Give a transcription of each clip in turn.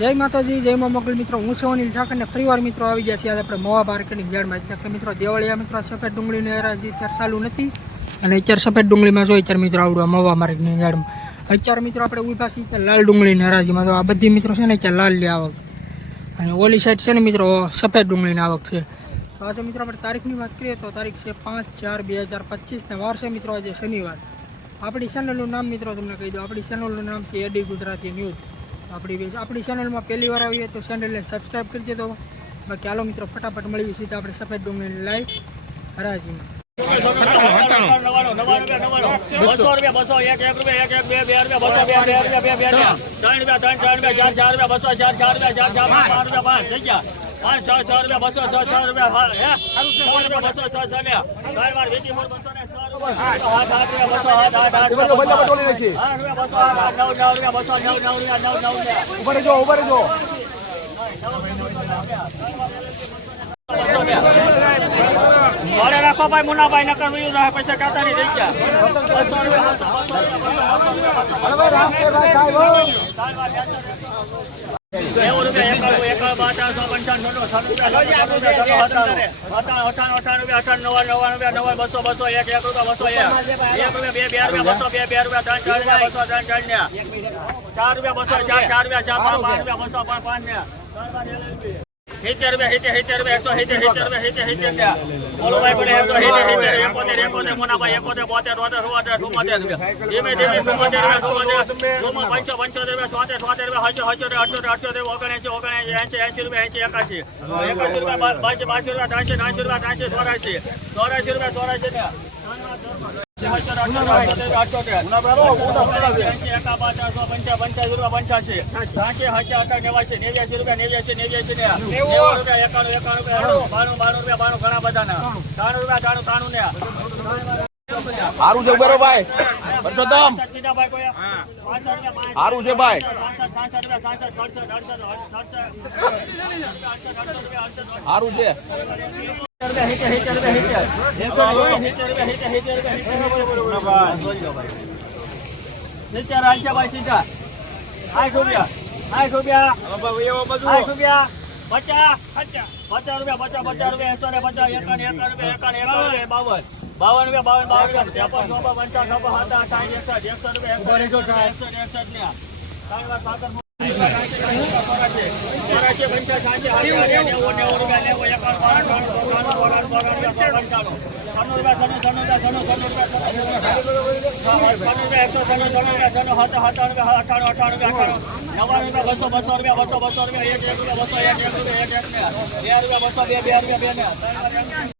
જય માતાજી, જય મા મોગલ મિત્રો. હું છું અનિલ ઠાકર ને ફરીવાર મિત્રો આવી ગયા છીએ આજે આપણે મોવા માર્કેટની યાર્ડમાં એટલે મિત્રો દેવળિયા મિત્રો સફેદ ડુંગળીની હરાજી અત્યારે ચાલુ નથી. અને અત્યારે સફેદ ડુંગળીમાં જોઈએ અત્યારે મિત્રો આવડું મોવા માર્કેટની યાર્ડમાં અત્યારે મિત્રો આપણે ઊભા છીએ લાલ ડુંગળીની હરાજીમાં. તો આ બધી મિત્રો છે ને ત્યાં લાલની આવક. અને ઓલી સાઈડ છે ને મિત્રો, સફેદ ડુંગળીની આવક છે. તો આજે મિત્રો આપણે તારીખની વાત કરીએ તો તારીખ છે પાંચ ચાર બે હજાર પચીસને વાર છે મિત્રો આજે શનિવાર. આપણી ચેનલનું નામ મિત્રો તમને કહી દઉં. આપણી ચેનલનું નામ છે એડી ગુજરાતી ન્યૂઝ. આપણી આપણી ચેનલમાં પહેલી વાર આવીએ તો ચેનલને સબસ્ક્રાઈબ કરી દેજો બાકી હાલો મિત્રો ફટાફટ મળીએ સીધા આપણે સફેદ ડુંગળી લાઈવ હરાજીમાં બસો રૂપિયા બસો એક એક રૂપિયા એક બે બે રૂપિયા બસો બે બે રૂપિયા ત્રણ રૂપિયા ત્રણ ચાર રૂપિયા ચાર ચાર રૂપિયા બસો ચાર ચાર રૂપિયા ચાર ચાર પાંચ રૂપિયા પાંચ થઈ ગયા પાંચ છ છ રૂપિયા બસો છ છ રૂપિયા બસો છ છ રૂપિયા રાખો ભાઈ મુનાભાઈ નકર વયું રહે પૈસા કાતા ની થઈ ગયા બસો રૂપિયા બસો બસો નેવું રૂપિયા એકાણું એકાણું રૂપિયા અઠાણું અઠાણું રૂપિયા અઠાણું રૂપિયા નવ્વાણું બસો બસો એક એક રૂપિયા બસો એક. એક રૂપિયા બે બે રૂપિયા બસો બે બે રૂપિયા ત્રણ ચાર રૂપિયા બસો ત્રણ ચાર ને. ચાર રૂપિયા બસો ચાર ચાર રૂપિયા ચાર પાંચ પાંચ રૂપિયા બસો પાંચ પાંચ ને. ચુમ્મોતેર ધીમે ધીમે ચુમ્મોતેર ચુમ્મો પંચો પંચોતેર રૂપિયા છોતેર છોતેર રૂપિયા હચો હચોતેર અઠ્યોતેર અઠ્યોતેર એંસી એંસી રૂપિયા એંસી એકાસી રૂપિયા બાસી બાસી રૂપિયા, ત્રણસી ત્રણસી રૂપિયા, ત્રણસી ચોરાસી ચોરાસી રૂપિયા ચોરાસી ને સારું છે રહો ભાઈ. પરસોત્તમ. સારું છે ભાઈ. સારું છે. સિત્તેર આલશે ભાઈ આઠ રૂપિયા આઠ રૂપિયા આઠ રૂપિયા પચાસ રૂપિયા પચાસ પચાસ રૂપિયા એકસો ને પચાસ એકાવન એકાવન રૂપિયા એકાવન એકાવન બાવન બાવન રૂપિયા બાવન બાવન રૂપિયા ત્રેપન ચોપન પંચાવન છપ્પન સાત સાઠ એકસઠ એકસો રૂપિયા એકસો એકસઠ એકસઠ ને ત્રણ વાર સાતર બસો બસો રૂપિયા બસો બસો રૂપિયા એક એક રૂપિયા બસો એક એક રૂપિયા એક બે રૂપિયા બસો બે બે રૂપિયા બે ને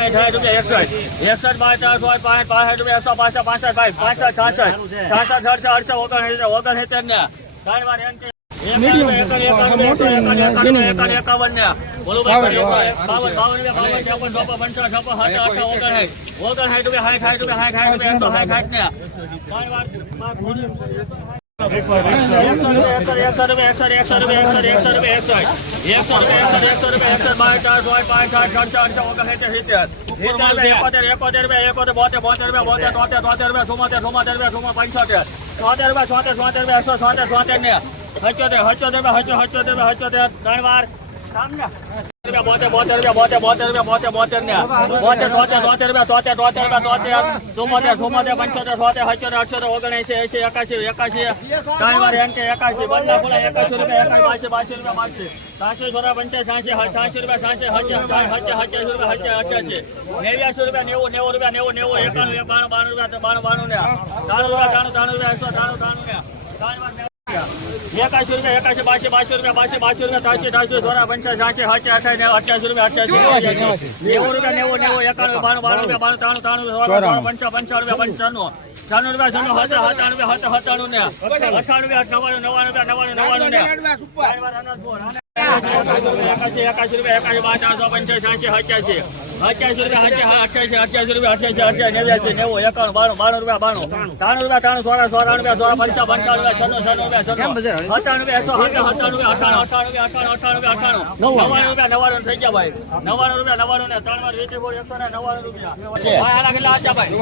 સાઠ રૂપિયા એકસઠ એકસઠ બાસઠ ચોસઠ પાંચ પાસઠ રૂપિયા એકસો પાસઠ પાસઠ ભાઈ પાસઠ છાસઠ છાસઠ અડસઠ અડસઠ ઓગણ ઓગણ ને ત્રણ વાર એંસી એકાવન ને બોલો ભાઈ બાવન બાવન રૂપિયા ઓગણ રૂપિયા રૂપિયા ને પંચોતેર ઓગણએંસી એસી એકાસી એકાસી ત્રણ વાર નેવ્યાસી રૂપિયા નેવું નેવું રૂપિયા નેવું નેવું એકાણું એક બાણું બાણું રૂપિયા બાણું બાણું ને ત્રાણું રૂપિયા ત્રાણું ત્રાણું રૂપિયા એકસો ત્રાણું ત્રાણું ને ત્રણ વાર એકાશી રૂપિયા એકાશી બાસી બાસી રૂપિયા બાસી બાસી રૂપિયા ત્રાસી ત્રાસી સોળા પંચાસ સાસી સાસી અઠાસી અઠ્યાસી રૂપિયા અઠ્યાસી નેવું રૂપિયા નેવું નેવું એકાણું બાણું બાણું રૂપિયા બાણું ત્રાણું ત્રાણું પંચા પંચાવન રૂપિયા પંચાણું. છન્નું રૂપિયા છન્નું હતા હતા રૂપિયા હતા ને. અઠાણું રૂપિયા નવાણું નવ્વાણું રૂપિયા નવ્વાણું ને. એકાશી એકાશી રૂપિયા એકાશી બાર ચારસો પંચાસી સાસી અઠ્યાસી. અઠ્યાસી રૂપિયા અઠ્યાસી રૂપિયા અઠ્યાસી અઠ્યાસી નેવ્યાસી નેવું એકાણું બાણું બાણું રૂપિયા બાણું. ત્રાણું રૂપિયા ત્રાણું સોળા સોળા રૂપિયા સોળા પંચા પંચાણું રૂપિયા છન્નું છન્નું રૂપિયા છન્નું. અઠાણું રૂપિયા એકસો અઠાણું અઠાણું રૂપિયા અઠાણું અઠાણું રૂપિયા અઠાણું. નવ્વાણું. રૂપિયા નવ્વાણું થઈ ગયા ભાઈ. નવ્વાણું રૂપિયા નવ્વાણું ને ત્રણ વાર વીટી બોલ એકસો ને નવ્વાણું રૂપિયા. ભાઈ હાલા કેટલા આજા ભાઈ?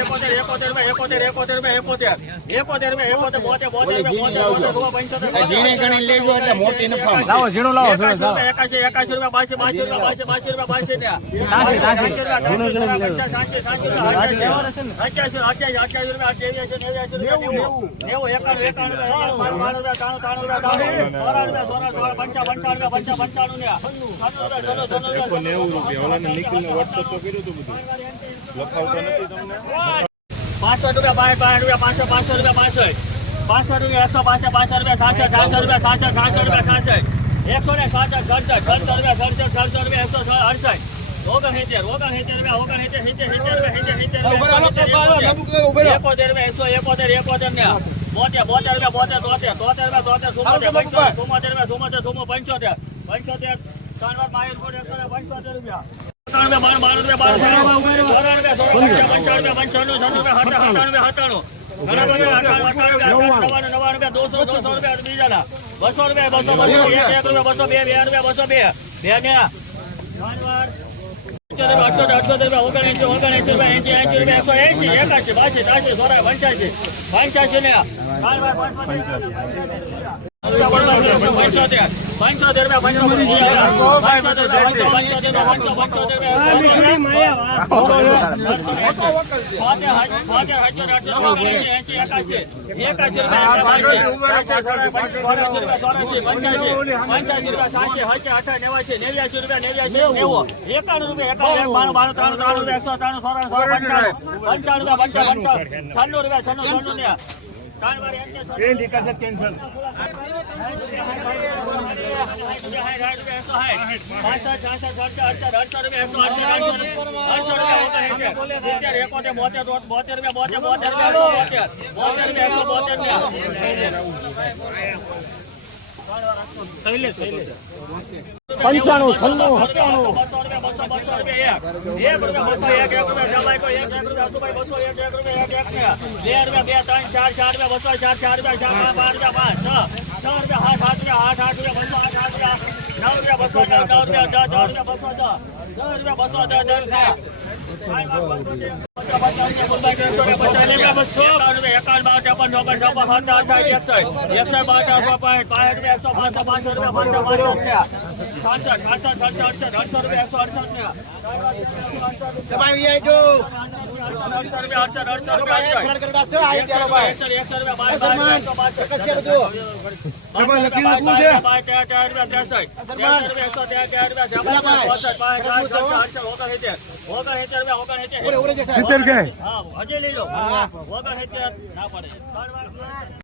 એકોતેર એકોતેર રૂપિયા એકોતેર એકોતેર રૂપિયા એકોતેર. એકોતેર રૂપિયા એકોતેર બોતેર બોતેર રૂપિયા પંચોતેર મોટી નફા લાવો ઝીણું લાવો એકાશી એકાશી રૂપિયા બાસી બાસી રૂપિયા રૂપિયા રૂપિયા. નેવું રૂપિયા છન્નું નેવું પાંચસો રૂપિયા પાંચ પાંચ રૂપિયા પાંચસો પાંચસો રૂપિયા પાંચસો. પાંચસો રૂપિયા એકસો પાંચસો પાંચસો રૂપિયા સાતસો સાતસો રૂપિયા સાતસો સાતસો રૂપિયા સાતસો. એકસો ને સાતસો સડસઠ સડસો રૂપિયા સડસઠ સડસો રૂપિયા એકસો અડસઠ ઓગણ સિત્તેર ઓગણ સિત્તેર રૂપિયા ઓગણ સિત્તેર સિત્તેર એકોતેર રૂપિયા એકસો એકોતેર એકોતેર ને બોતેર બોતેર રૂપિયા બોતેર તોતેર તોતેર રૂપિયા તોતેર ચુમ્મોતેર પંચોતેર ચુમ્મોતેર રૂપિયા ચુમ્મોતેર ચુમ્મો પંચોતેર પંચોતેર ત્રણ વાર માહિર એકસો ને પંચોતેર રૂપિયા બાર બાર રૂપિયા બાર રૂપિયા પંચાણું રૂપિયા સત્તાવન રૂપિયા સત્તાણું રૂપિયા, રૂપિયા, રૂપિયા બીજાના. બસો રૂપિયા, બસો, બસો, રૂપિયા, બસો બે, બે રૂપિયા, બસો બે. બે ને આ. ત્રણ વાર. પંચોતેર, અઠ્યોતેર, અઠ્યોતેર રૂપિયા, ઓગણએંશી, ઓગણએંશી રૂપિયા, એંશી રૂપિયા, એકસો એંશી, એકાશી, બાશી, ત્રાશી, ચોરાશી, પંચ્યાશી. પંચ્યાશી ને આ. ત્રણ વાર, પંચોતેર. પંચોતેર, પંચોતેર રૂપિયા, પંચોતેર રૂપિયા, પંચોતેર રૂપિયા, પંચોતેર રૂપિયા, પંચોતેર રૂપિયા, પંચાણું છન્નું સત્તાણું. બસો રૂપિયા બસો બસો રૂપિયા એક એક રૂપિયા બસો એક એક રૂપિયા જમાઈ કોઈ એક એક રૂપિયા અસુભાઈ બસો એક એક રૂપિયા એક એક ને બે રૂપિયા બે ત્રણ ચાર ચાર રૂપિયા બસો ચાર ચાર રૂપિયા ચાર પાંચ પાંચ રૂપિયા પાંચ છ છ રૂપિયા આઠ આઠ રૂપિયા આઠ આઠ રૂપિયા બસો આઠ આઠ રૂપિયા નવ રૂપિયા બસો નવ નવ રૂપિયા દસ દસ રૂપિયા બસો દસ દસ રૂપિયા બસો દસ દસ છે તમારી આવજો સિત્તેર કે? હજી લઈ લો. ના પડે.